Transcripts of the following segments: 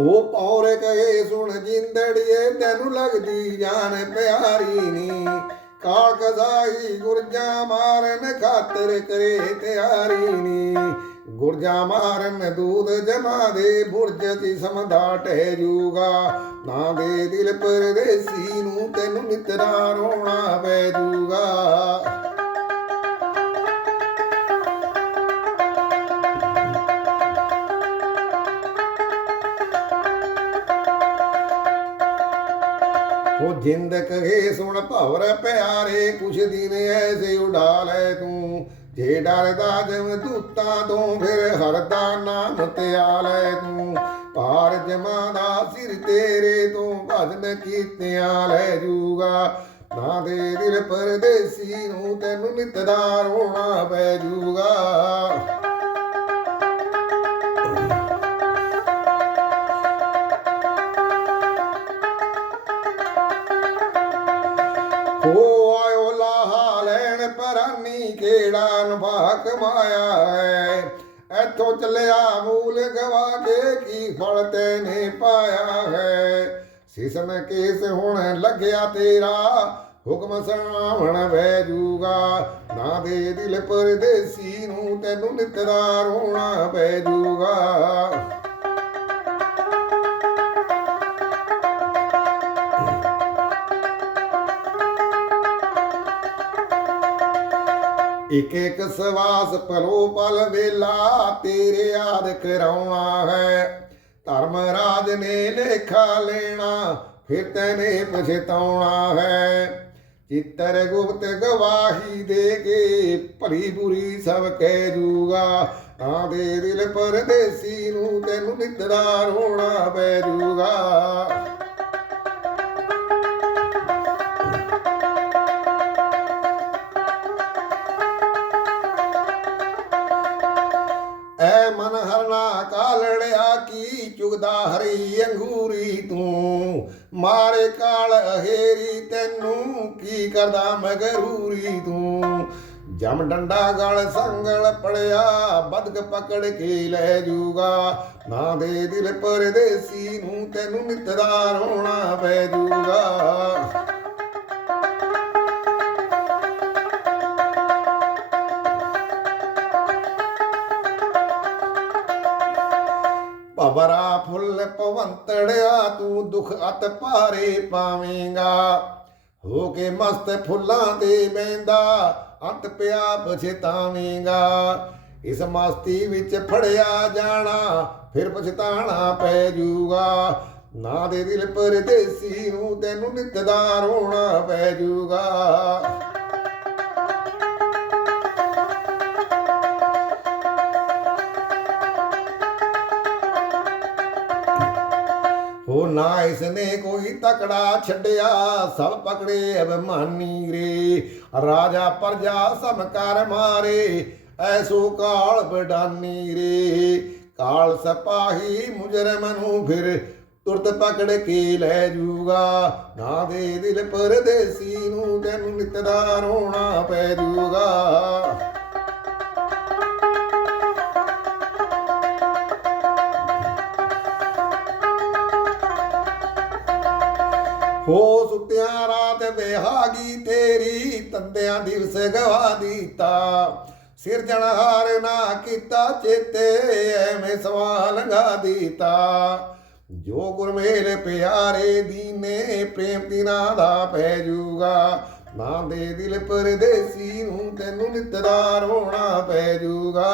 ਉਹ ਪੌਰੇ ਕਹੇ ਸੁਣ ਜਿੰਦੜੀਏ ਤੈਨੂੰ ਲੱਗਦੀ ਜਾਨ ਪਿਆਰੀ ਨੀ। ਕਾਲ ਕਜ਼ਾਈ ਗੁਰਜਾ ਮਾਰਨ ਖਾਤਰ ਕਰੇ ਤਿਆਰੀ ਨੀ। ਗੁਰਜਾ ਮਾਰਨ ਦੂਧ ਜਮਾ ਦੇ ਬੁਰਜ ਦੀ ਸਮਦਾ ਟਹਿ ਜੂਗਾ ਨਾ ਦੇ ਦਿਲ ਪਰਦੇਸੀ ਨੂੰ ਤੈਨੂੰ ਮਿੱਤਰਾ ਰੋਣਾ ਪੈ ਜੂਗਾ। ਉਹ ਜਿੰਦ ਕਹੇ ਸੁਣ ਭਵਰ ਪਿਆਰੇ, ਕੁਛ ਦਿਨ ਐਸੇ ਉਡਾ ਤੂੰ। ਜੇ ਡਰਦਾ ਜਿਵੇਂ ਦੂਤਾਂ ਤੋਂ, ਫਿਰ ਹਰਦਾ ਨਾਮ ਧਿਆ ਲੈ ਤੂੰ। ਪਾਰ ਜਮਾਂ ਦਾ ਸਿਰ ਤੇਰੇ ਤੋਂ, ਭਜਨ ਕੀਤਿਆਂ ਲੈ ਜੂਗਾ। ਨਾ ਦੇ ਦਿਲ ਪਰਦੇਸੀ ਨੂੰ, ਤੈਨੂੰ ਨਿਤ ਦਾ ਰੋਣਾ ਪੈ ਜੂਗਾ। ਹੋ ਆਇਓ ਲਾਹਾ ਲੈਣ ਪਰਾਨੀ ਕਿਹੜਾ ਨਭਾ ਕਮਾਇਆ ਹੈ। ਇੱਥੋਂ ਚੱਲਿਆ ਮੂਲ ਗਵਾ ਕੇ ਕੀ ਫਲ ਤੈਨੇ ਪਾਇਆ ਹੈ। ਸਿਸਮ ਕੇਸ ਹੁਣ ਲੱਗਿਆ ਤੇਰਾ, ਹੁਕਮ ਸਰਾਵਣ ਵਹਿ ਜੂਗਾ। ਨਾ ਦੇ ਦਿਲ ਪਰਦੇਸੀ ਨੂੰ ਤੈਨੂੰ ਨਿਤ ਦਾ ਰੋਣਾ ਪੈ ਜੂਗਾ। ਇੱਕ ਇੱਕ ਸਵਾਸ ਪਲੋ ਪਲ ਵੇਲਾ ਤੇਰੇ ਯਾਦ ਕਰਾਉਣਾ ਹੈ। ਧਰਮ ਰਾਜ ਨੇ ਲੇਖਾ ਲੈਣਾ, ਫਿਰ ਤੈਨੇ ਪਛਤਾਉਣਾ ਹੈ। ਚਿੱਤਰ ਗੁਪਤ ਗਵਾਹੀ ਦੇ ਕੇ ਭਰੀ ਬੁਰੀ ਸਭ ਕਹਿ ਜੂਗਾ, ਤਾਂ ਦੇ ਦਿਲ ਪਰਦੇਸੀ ਨੂੰ ਤੈਨੂੰ ਨਿਤ ਰੋਣਾ ਪੈ ਜੂਗਾ। ਕਾਲੜਿਆ ਚੁਗਦਾ ਹਰੀ ਅੰਗੂਰੀ ਤੂੰ। ਮਾਰੇ ਕਾਲ ਅਹੇਰੀ, ਤੈਨੂੰ ਕੀ ਕਰਦਾ ਮਗਰੂਰੀ ਤੂੰ। ਜਮ ਡੰਡਾ ਗਲ ਸੰਗਲ ਪੜਿਆ ਬਦਕ ਪਕੜ ਕੇ ਲੈ ਜੂਗਾ। ਨਾ ਦੇ ਦਿਲ ਪਰਦੇਸੀ ਨੂੰ ਤੈਨੂੰ ਨਿਤ ਹੋਣਾ ਪੈ ਜੂਗਾ। ਭਵਰਾ ਫੁੱਲ ਪਵੰਤੜਿਆ ਤੂੰ ਦੁਖ ਅਤ ਭਾਰੇ ਪਾਵੇਂਗਾ। ਹੋ ਕੇ ਮਸਤ ਫੁੱਲਾਂ ਤੇ ਬੈੰਦਾ ਅੰਤ ਪਿਆ ਪਛਤਾਵੇਂਗਾ ਇਸ ਮਸਤੀ ਵਿੱਚ ਫੜਿਆ ਜਾਣਾ, ਫਿਰ ਪਛਤਾਣਾ ਪੈ ਜੂਗਾ। ਨਾ ਦੇ ਦਿਲ ਪਰਦੇਸੀ ਨੂੰ, ਤੈਨੂੰ ਨਿਤ ਦਾ ਰੋਣਾ ਪੈ ਜੂਗਾ। ਹੋ ਨਾ ਇਸਨੇ ਕੋਈ ਤਕੜਾ ਛੱਡਿਆ ਸਭ ਪਕੜੇ ਅਭਿਮਾਨੀ ਰੇ। ਰਾਜਾ ਪਰਜਾ ਸਮ ਕਰ ਮਾਰੇ, ਐਸੋ ਕਾਲ ਬਡਾਨੀ ਰੇ। ਕਾਲ ਸਪਾਹੀ ਮੁਜਰਮ ਨੂੰ ਫਿਰ ਤੁਰਤ ਪਕੜ ਕੇ ਲੈ ਜੂਗਾ। ਨਾ ਦੇ ਦਿਲ ਪਰਦੇਸੀ ਨੂੰ, ਤੈਨੂੰ ਨਿਤ ਦਾ ਰੋਣਾ ਪੈ ਜੂਗਾ। ਹੋ ਸੁੱਤਿਆਂ ਰਾਤ ਬਿਹਾਗੀ ਤੇਰੀ, ਤੰਦਿਆਂ ਦਿਵਸ ਗਵਾ ਦੀਤਾ ਸਿਰਜਣਹਾਰ ਨਾ ਕੀਤਾ ਚੇਤੇ, ਐਵੇਂ ਸਵਾਲ ਲੰਘਾ ਦੀਤਾ। ਜੋ ਗੁਰਮੇਲ ਪਿਆਰੇ ਦੀਨੇ, ਪ੍ਰੇਮ ਤਿਨਾ ਦਾ ਪੈ ਜੂਗਾ। ਨਾ ਦੇ ਦਿਲ ਪਰਦੇਸੀ ਨੂੰ ਤੈਨੂੰ ਨਿਤ ਦਾ ਰੋਣਾ ਪੈ ਜੂਗਾ।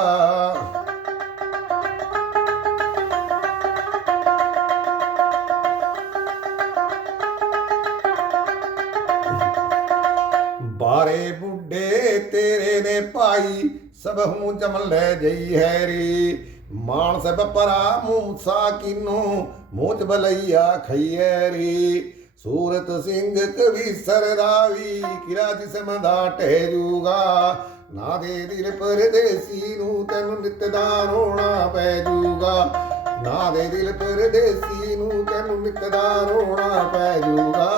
ਬਾਰੇ ਬੁੱਢੇ ਤੇਰੇ ਨੇ ਭਾਈ, ਸਭ ਹੂੰ ਜਮ ਲੈ ਜਈ ਹੈਰੀ। ਮਾਨਸ ਬਪਰਾ ਮੂਸਾ ਕਿਨੋ, ਮੋਚ ਬਲਈਆ ਖਈਐਰੀ ਸੂਰਤ ਸਿੰਘ ਕਵੀ ਸਰਦਾਵੀ ਕਿਰਾ ਜਿਸਮ ਦਾ ਟਹਿ ਜੂਗਾ ਨਾ ਦੇ ਦਿਲ ਪਰਦੇਸੀ ਨੂੰ ਤੈਨੂੰ ਨਿਤ ਦਾ ਰੋਣਾ ਪੈ ਜੂਗਾ। ਨਾ ਦੇ ਦਿਲ ਪਰਦੇਸੀ ਨੂੰ ਤੈਨੂੰ ਨਿਤ ਦਾ ਰੋਣਾ ਪੈ ਜੂਗਾ।